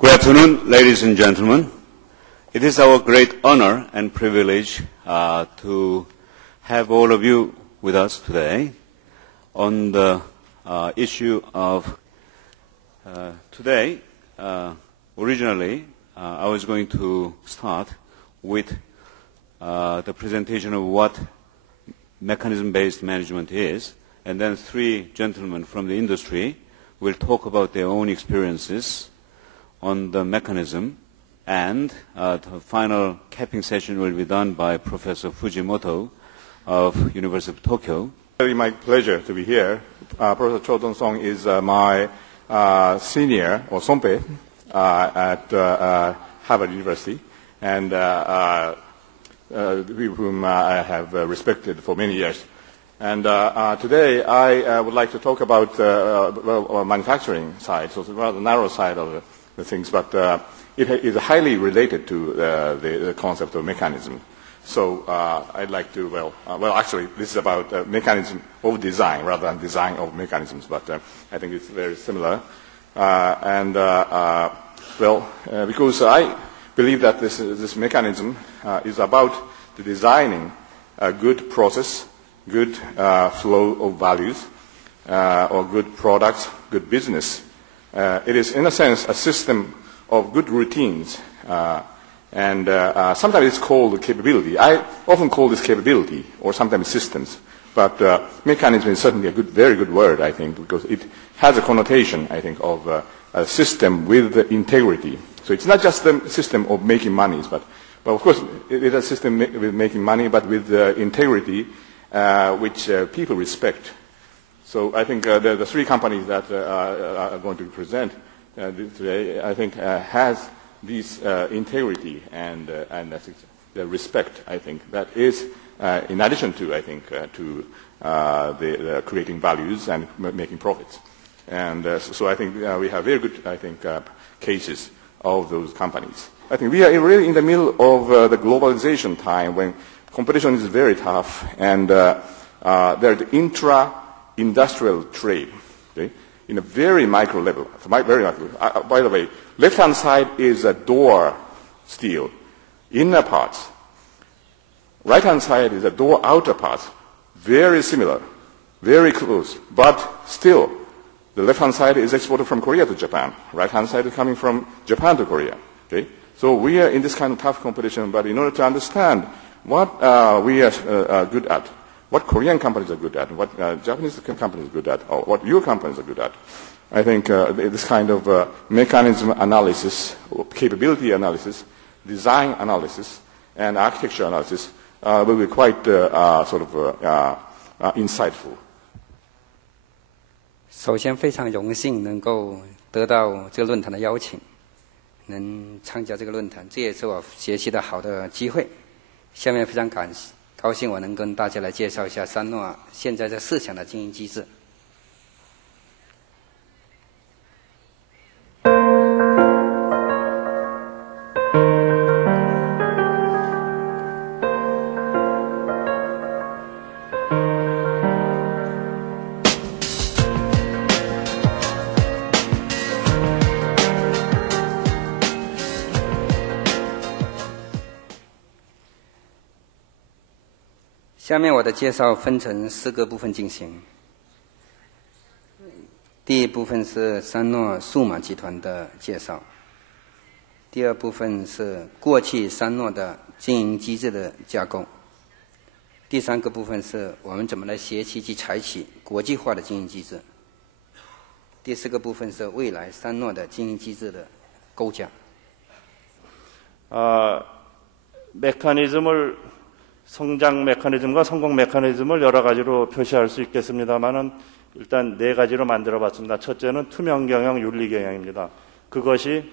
Good afternoon, ladies and gentlemen. It is our great honor and privilege to have all of you with us today on the issue of today. Originally, I was going to start with the presentation of what mechanism-based management is, and then three gentlemen from the industry will talk about their own experiences on the mechanism, and the final capping session will be done by Professor Fujimoto of University of Tokyo. It's my pleasure to be here. Professor Cho Dong-song is my senior, or Sonpe, at Harvard University, and whom I have respected for many years. And today I would like to talk about manufacturing side, so it's a rather narrow side of the things, but it is highly related to the concept of mechanism. So I'd like to, actually, this is about mechanism of design rather than design of mechanisms, but I think it's very similar. Because I believe that this mechanism is about the designing a good process, good flow of values, or good products, good business. It is, in a sense, a system of good routines, and sometimes it's called capability. I often call this capability, or sometimes systems. But mechanism is certainly a very good word, I think, because it has a connotation, I think, of a system with integrity. So it's not just the system of making money, but of course it is a system with making money, but with integrity, which people respect. So I think the three companies that are going to present today, I think, has this integrity and the respect, I think, that is, in addition to, I think, to the creating values and making profits. And so I think we have very good, I think, cases of those companies. I think we are really in the middle of the globalization time when competition is very tough, and there's intra-industrial trade, okay, in a very micro level. Very micro. By the way, left-hand side is a door steel, inner parts. Right-hand side is a door outer parts. Very similar, very close, but still, the left-hand side is exported from Korea to Japan. Right-hand side is coming from Japan to Korea. Okay? So we are in this kind of tough competition, but in order to understand what we are good at, what Korean companies are good at, what Japanese companies are good at, or what your companies are good at, I think this kind of mechanism analysis, capability analysis, design analysis, and architecture analysis will be quite insightful. 首先，非常荣幸能够得到这个论坛的邀请，能参加这个论坛，这也是我学习的好的机会。下面非常高兴我能跟大家来介绍一下三诺现在在市场的经营机制。下面我的介绍分成4个部分进行。第一部分是三诺数码集团的介绍，第二部分是过去三诺的经营机制的架构，第三个部分是我们怎么来学习及采取国际化的经营机制，第四个部分是未来三诺的经营机制的构架。성장 메커니즘과 성공 메커니즘을 여러 가지로 표시할 수 있겠습니다만은 일단 4가지로 만들어 봤습니다. 첫째는 투명 경영, 윤리 경영입니다. 그것이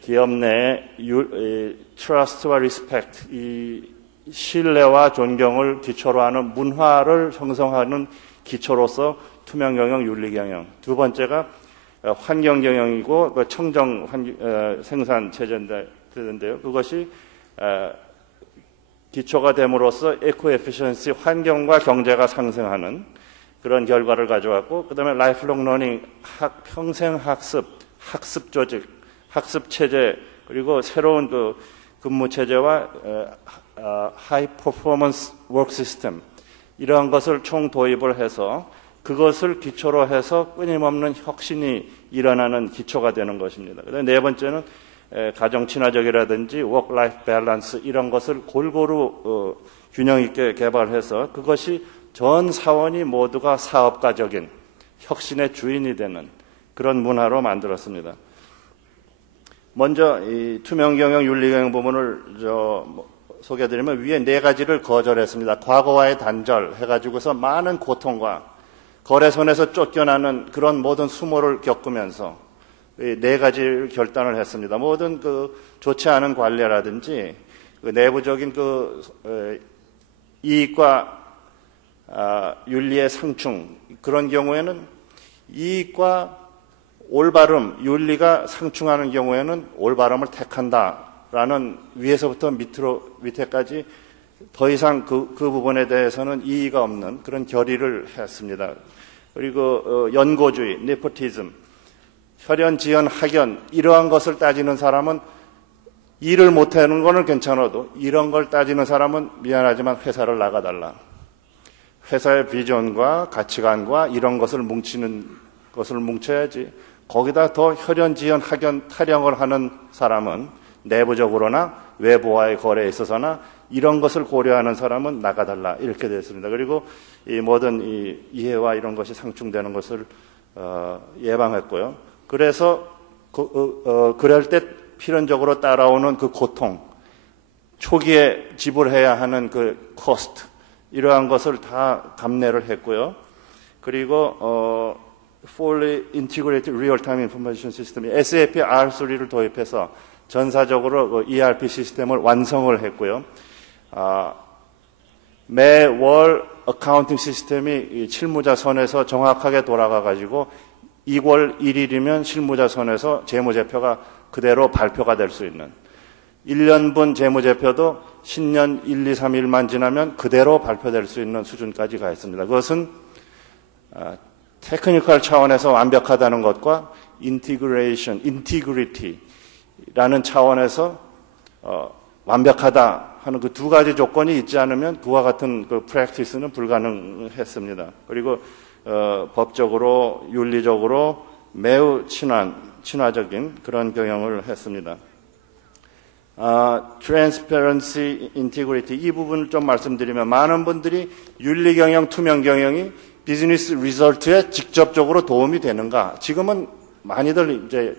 기업 내의 trust와 respect, 이 신뢰와 존경을 기초로 하는 문화를 형성하는 기초로서 투명 경영, 윤리 경영. 두 번째가 환경 경영이고 청정 생산 체제인데요. 그것이 기초가 됨으로써 에코 에피션시 환경과 경제가 상승하는 그런 결과를 가져왔고, 그다음에 라이프롱 러닝 평생 학습 조직, 학습 체제 그리고 새로운 그 근무 체제와 하이 퍼포먼스 워크 시스템 이러한 것을 총 도입을 해서 그것을 기초로 해서 끊임없는 혁신이 일어나는 기초가 되는 것입니다. 네 번째는 가정 친화적이라든지 워크 라이프 밸런스 이런 것을 골고루 균형 있게 개발해서 그것이 전 사원이 모두가 사업가적인 혁신의 주인이 되는 그런 문화로 만들었습니다. 먼저 이 투명경영 윤리경영 부분을 소개해드리면 위에 네 가지를 거절했습니다. 과거와의 단절 해가지고서 많은 고통과 거래선에서 쫓겨나는 그런 모든 수모를 겪으면서 네 가지를 결단을 했습니다. 모든 그 좋지 않은 관례라든지 그 내부적인 그 이익과 윤리의 상충 그런 경우에는 이익과 올바름, 윤리가 상충하는 경우에는 올바름을 택한다라는 위에서부터 밑에까지 더 이상 그 부분에 대해서는 이의가 없는 그런 결의를 했습니다. 그리고 연고주의, 네포티즘, 혈연, 지연, 학연 이러한 것을 따지는 사람은 일을 못하는 거는 괜찮아도 이런 걸 따지는 사람은 미안하지만 회사를 나가달라. 회사의 비전과 가치관과 이런 것을 뭉치는 것을 뭉쳐야지. 거기다 더 혈연, 지연, 학연, 타령을 하는 사람은 내부적으로나 외부와의 거래에 있어서나 이런 것을 고려하는 사람은 나가달라 이렇게 됐습니다. 그리고 이 모든 이 이해와 이런 것이 상충되는 것을 예방했고요. 그래서 그럴 때 필연적으로 따라오는 그 고통, 초기에 지불해야 하는 그 코스트 이러한 것을 다 감내를 했고요. 그리고 Fully Integrated Real-Time Information System SAP R3를 도입해서 전사적으로 ERP 시스템을 완성을 했고요. 매월 어카운팅 시스템이 실무자 선에서 정확하게 돌아가가지고 2월 1일이면 실무자 선에서 재무제표가 그대로 발표가 될 수 있는 1년분 재무제표도 신년 1, 2, 3일만 지나면 그대로 발표될 수 있는 수준까지 가 있습니다. 그것은 테크니컬 차원에서 완벽하다는 것과 인티그레이션, 인티그리티라는 차원에서 완벽하다 하는 그 두 가지 조건이 있지 않으면 그와 같은 그 프랙티스는 불가능했습니다. 그리고 법적으로, 윤리적으로 매우 친화적인 그런 경영을 했습니다. Transparency, Integrity 이 부분을 좀 말씀드리면 많은 분들이 윤리경영, 투명경영이 비즈니스 리설트에 직접적으로 도움이 되는가? 지금은 많이들 이제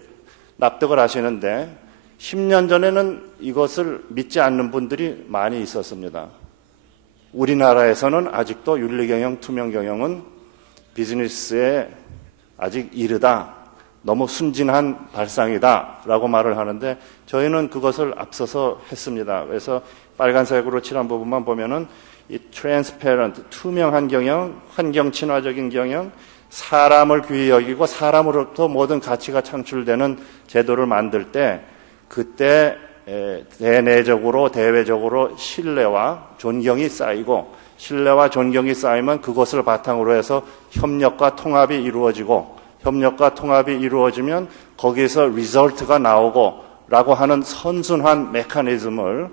납득을 하시는데 10년 전에는 이것을 믿지 않는 분들이 많이 있었습니다. 우리나라에서는 아직도 윤리경영, 투명경영은 비즈니스에 아직 이르다. 너무 순진한 발상이다라고 말을 하는데 저희는 그것을 앞서서 했습니다. 그래서 빨간색으로 칠한 부분만 보면은 이 트랜스페런트, 투명한 경영, 환경 친화적인 경영, 사람을 귀히 여기고 사람으로부터 모든 가치가 창출되는 제도를 만들 때 그때 대내적으로 대외적으로 신뢰와 존경이 쌓이고 신뢰와 존경이 쌓이면 그것을 바탕으로 해서 협력과 통합이 이루어지고 협력과 통합이 이루어지면 거기에서 리설트가 나오고 라고 하는 선순환 메커니즘을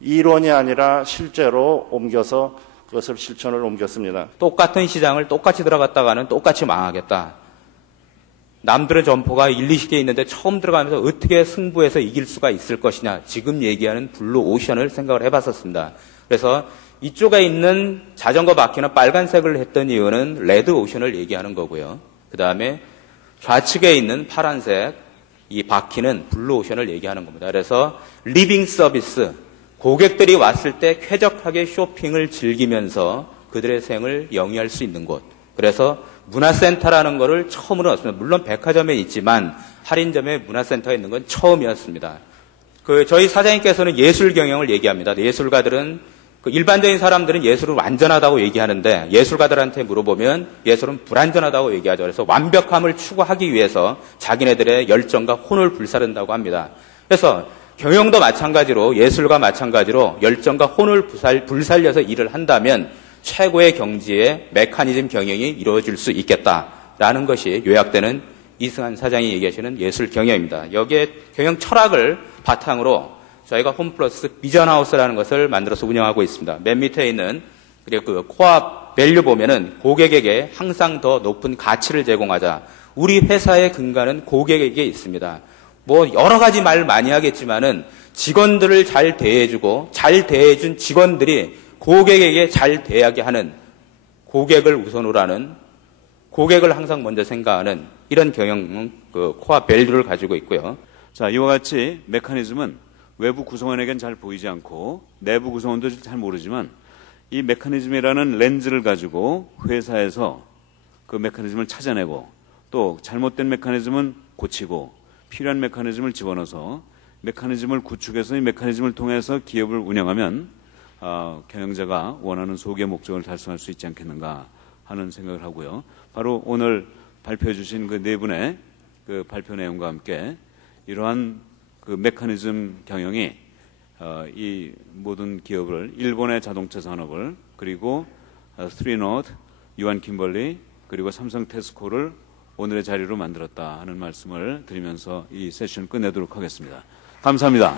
이론이 아니라 실제로 옮겨서 그것을 실천을 옮겼습니다. 똑같은 시장을 똑같이 들어갔다가는 똑같이 망하겠다. 남들의 점포가 1, 20개 있는데 처음 들어가면서 어떻게 승부해서 이길 수가 있을 것이냐. 지금 얘기하는 블루 오션을 생각을 해봤었습니다. 그래서 이쪽에 있는 자전거 바퀴는 빨간색을 했던 이유는 레드 오션을 얘기하는 거고요. 그 다음에 좌측에 있는 파란색 이 바퀴는 블루 오션을 얘기하는 겁니다. 그래서 리빙 서비스, 고객들이 왔을 때 쾌적하게 쇼핑을 즐기면서 그들의 생을 영위할 수 있는 곳. 그래서 문화센터라는 거를 처음으로 넣었습니다. 물론 백화점에 있지만 할인점에 문화센터에 있는 건 처음이었습니다. 저희 사장님께서는 예술 경영을 얘기합니다. 예술가들은 일반적인 사람들은 예술은 완전하다고 얘기하는데 예술가들한테 물어보면 예술은 불완전하다고 얘기하죠. 그래서 완벽함을 추구하기 위해서 자기네들의 열정과 혼을 불사른다고 합니다. 그래서 경영도 마찬가지로 예술과 마찬가지로 열정과 혼을 불살려서 일을 한다면 최고의 경지의 메커니즘 경영이 이루어질 수 있겠다라는 것이 요약되는 이승환 사장이 얘기하시는 예술 경영입니다. 여기에 경영 철학을 바탕으로 저희가 홈플러스 비전하우스라는 것을 만들어서 운영하고 있습니다. 맨 밑에 있는 그리고 그 코어 밸류 보면은 고객에게 항상 더 높은 가치를 제공하자. 우리 회사의 근간은 고객에게 있습니다. 뭐 여러 가지 말 많이 하겠지만은 직원들을 잘 대해주고 잘 대해준 직원들이 고객에게 잘 대하게 하는 고객을 우선으로 하는 고객을 항상 먼저 생각하는 이런 경영 그 코어 밸류를 가지고 있고요. 자, 이와 같이 메커니즘은 외부 구성원에겐 잘 보이지 않고 내부 구성원도 잘 모르지만 이 메커니즘이라는 렌즈를 가지고 회사에서 그 메커니즘을 찾아내고 또 잘못된 메커니즘은 고치고 필요한 메커니즘을 집어넣어서 메커니즘을 구축해서 이 메커니즘을 통해서 기업을 운영하면 경영자가 원하는 소기의 목적을 달성할 수 있지 않겠는가 하는 생각을 하고요. 바로 오늘 발표해 주신 그 네 분의 그 발표 내용과 함께 이러한 그 메커니즘 경영이 이 모든 기업을 일본의 자동차 산업을 그리고 스트리노드, 유한 킴벌리 그리고 삼성 테스코를 오늘의 자리로 만들었다 하는 말씀을 드리면서 이 세션을 끝내도록 하겠습니다. 감사합니다.